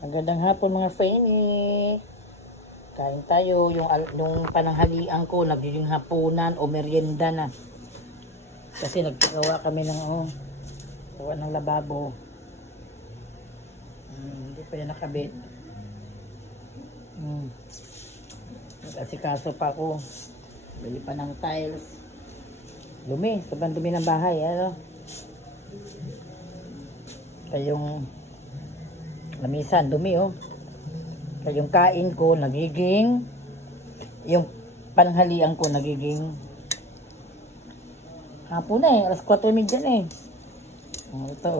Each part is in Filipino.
Magandang hapon mga Fanny. Kain tayo. Yung pananghalian ko, nagiging hapunan o merienda na. Kasi naggawa kami ng gawa ng lababo. Hindi pa yan nakabit. Nag-asikaso pa ako. Bili pa ng tiles. Dumi. Sobrang dumi ng bahay. Kayong lamisan, dumi Kaya yung kain ko nagiging, yung pananghalian ko nagiging hapon na alas 4:30 na ito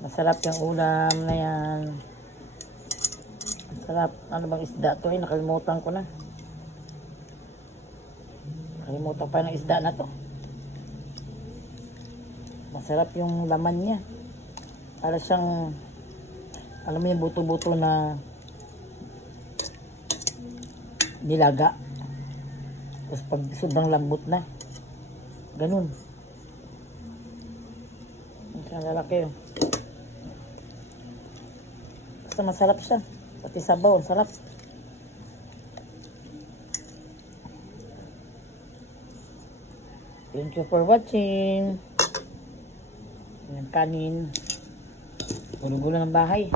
masarap yung ulam na yan. Masarap. Ano bang isda to nakalimutan ko na. Nakalimutan pa ng isda na to. Masarap yung laman niya. Para siyang, alam mo yung buto-buto na nilaga. Tapos pag sobrang lambot na, ganun. Ang lalaki Basta masarap siya. Pati sabaw, sarap. Thank you for watching. Yung kanin. Gulo-gulo ng bahay.